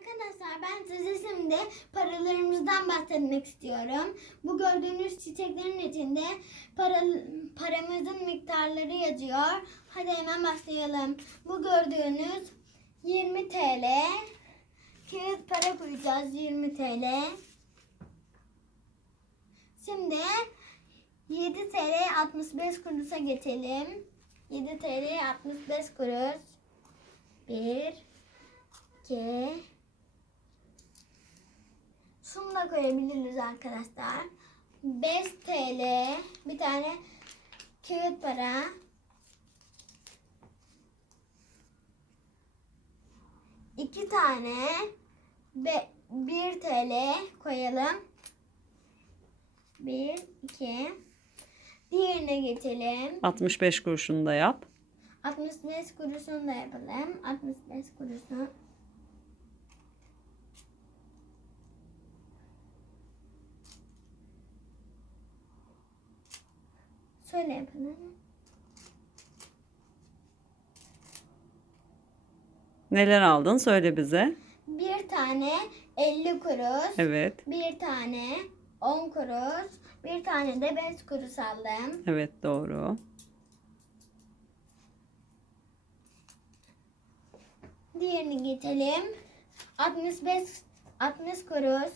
Arkadaşlar ben size şimdi paralarımızdan bahsetmek istiyorum. Bu gördüğünüz çiçeklerin içinde para, paramızın miktarları yazıyor. Hadi hemen başlayalım. Bu gördüğünüz 20 TL. Kağıt para koyacağız 20 TL. Şimdi 7 TL 65 kuruşa geçelim. 7 TL 65 kuruş. 1 2 Şunu da koyabiliriz arkadaşlar. 5 TL bir tane kağıt para. İki tane ve 1 TL koyalım. 1 2 Diğerine geçelim. 65 kuruşunu da yap. 65 kuruşunu da yapalım. 65 kuruşunu. Şöyle yapalım. Neler aldın söyle bize. Bir tane 50 kuruş. Evet. Bir tane 10 kuruş. Bir tane de 5 kuruş aldım. Evet doğru. Diğerini geçelim. 65 60 kuruş.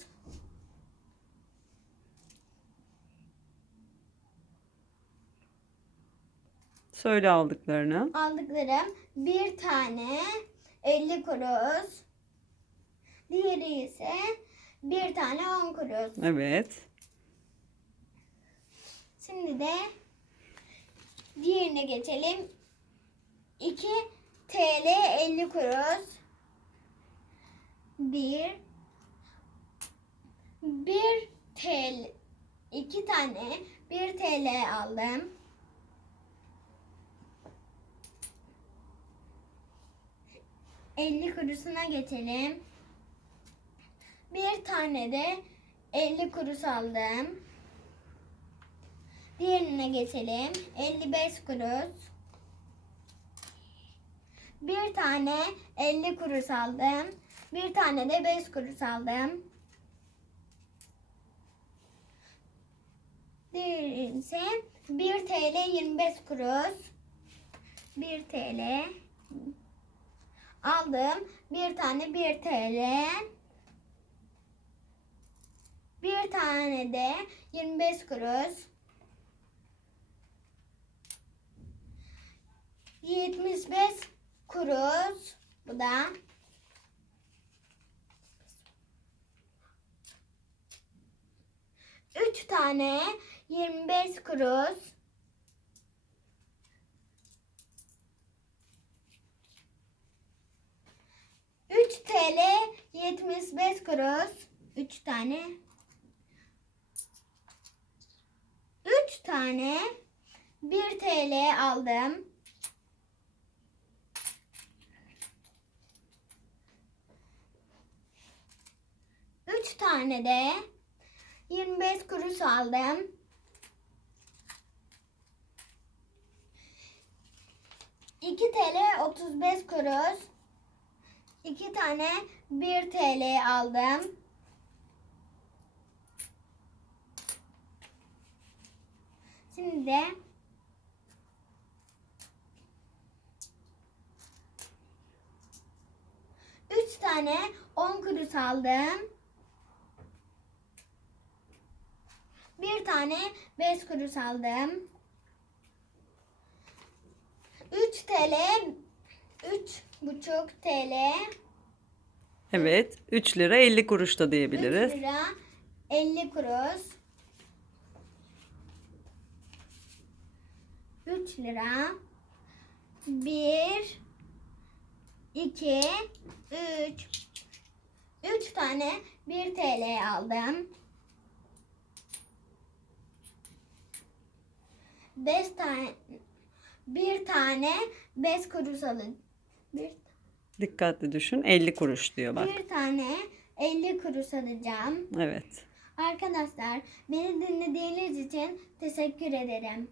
Söyle aldıklarını. aldıklarım bir tane 50 kuruş. Diğeri ise bir tane 10 kuruş. Evet. Şimdi de diğerine geçelim. 2 TL 50 kuruş. 1 1 TL 2 tane 1 TL aldım. Elli kuruşuna geçelim. Bir tane de 50 kuruş aldım. Diğerine geçelim. 55 kuruş. Bir tane 50 kuruş aldım. Bir tane de 5 kuruş aldım. Diğeri ise 1 TL 25 kuruş. 1 TL aldım. Bir tane 1 TL. Bir tane de 25 kuruş. 75 kuruş. Bu da. Üç tane 25 kuruş. Üç TL 75 kuruş. Üç tane. Üç tane 1 TL aldım. Üç tane de 25 kuruş aldım. İki TL 35 kuruş. İki tane 1 TL aldım. Şimdi de üç tane 10 kuruş aldım. Bir tane 5 kuruş aldım. 3 TL 3 buçuk TL Evet. 3 lira 50 kuruş da 3 diyebiliriz. lira 50 kuruş 3 lira 1 2 3 3 tane 1 TL aldım. 5 tane bir tane 5 kuruş alın. Bir, Dikkatli düşün. 50 kuruş diyor bak. bir tane 50 kuruş alacağım. Evet. Arkadaşlar beni dinlediğiniz için teşekkür ederim.